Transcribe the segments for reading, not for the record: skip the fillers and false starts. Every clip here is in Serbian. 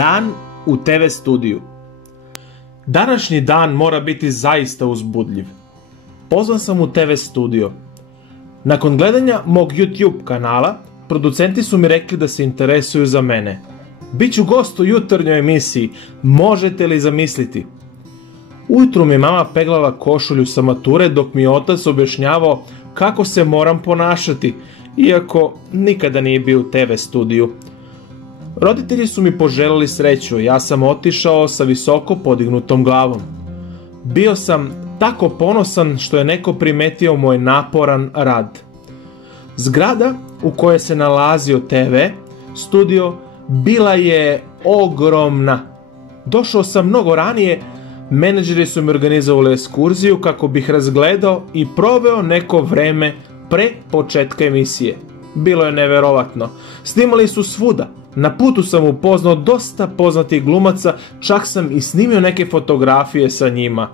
Dan u TV studiju. Današnji dan mora biti zaista uzbudljiv. Pozvan sam u TV studio. Nakon gledanja mog YouTube kanala, producenti su mi rekli da se interesuju za mene. Biću gost u jutarnjoj emisiji, možete li zamisliti? Ujutru mi je mama peglala košulju sa mature dok mi je otac objašnjavao kako se moram ponašati, iako nikada nije bio u TV studiju. Roditelji su mi poželeli sreću, ja sam otišao sa visoko podignutom glavom. Bio sam tako ponosan što je neko primetio moj naporan rad. Zgrada u kojoj se nalazio TV studio bila je ogromna. Došao sam mnogo ranije, menadžeri su mi organizovali ekskurziju kako bih razgledao i proveo neko vreme pre početka emisije. Bilo je neverovatno. Snimali su svuda. Na putu sam upoznao dosta poznatih glumaca, čak sam i snimio neke fotografije sa njima.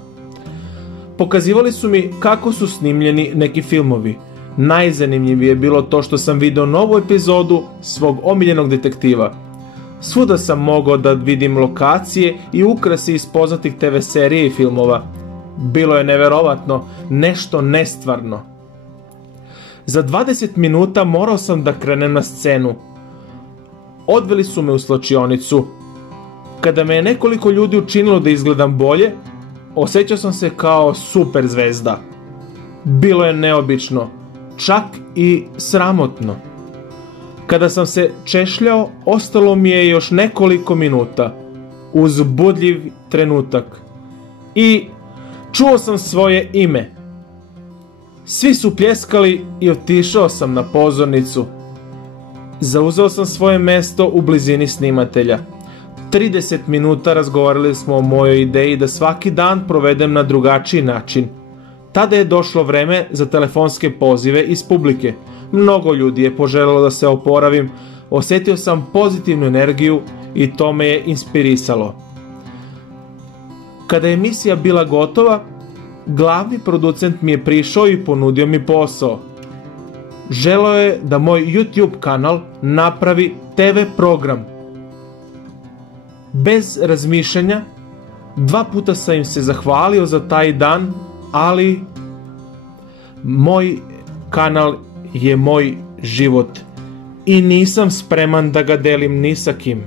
Pokazivali su mi kako su snimljeni neki filmovi. Najzanimljivije je bilo to što sam video novu epizodu svog omiljenog detektiva. Svuda sam mogao da vidim lokacije i ukrase iz poznatih TV serije i filmova. Bilo je neverovatno, nešto nestvarno. Za 20 minuta morao sam da krenem na scenu. Odveli su me u slačionicu. Kada me je nekoliko ljudi učinilo da izgledam bolje, osjećao sam se kao super zvezda. Bilo je neobično, čak i sramotno. Kada sam se češljao, ostalo mi je još nekoliko minuta. Uzbudljiv trenutak. I čuo sam svoje ime. Svi su pljeskali i otišao sam na pozornicu. Zauzeo sam svoje mesto u blizini snimatelja. 30 minuta razgovarali smo o mojoj ideji da svaki dan provedem na drugačiji način. Tada je došlo vreme za telefonske pozive iz publike. Mnogo ljudi je poželelo da se oporavim, osjetio sam pozitivnu energiju i to me je inspirisalo. Kada je emisija bila gotova, glavni producent mi je prišao i ponudio mi posao. Želeo je da moj YouTube kanal napravi TV program. Bez razmišljanja, 2 puta sam im se zahvalio za taj dan, ali moj kanal je moj život i nisam spreman da ga delim ni sa kim.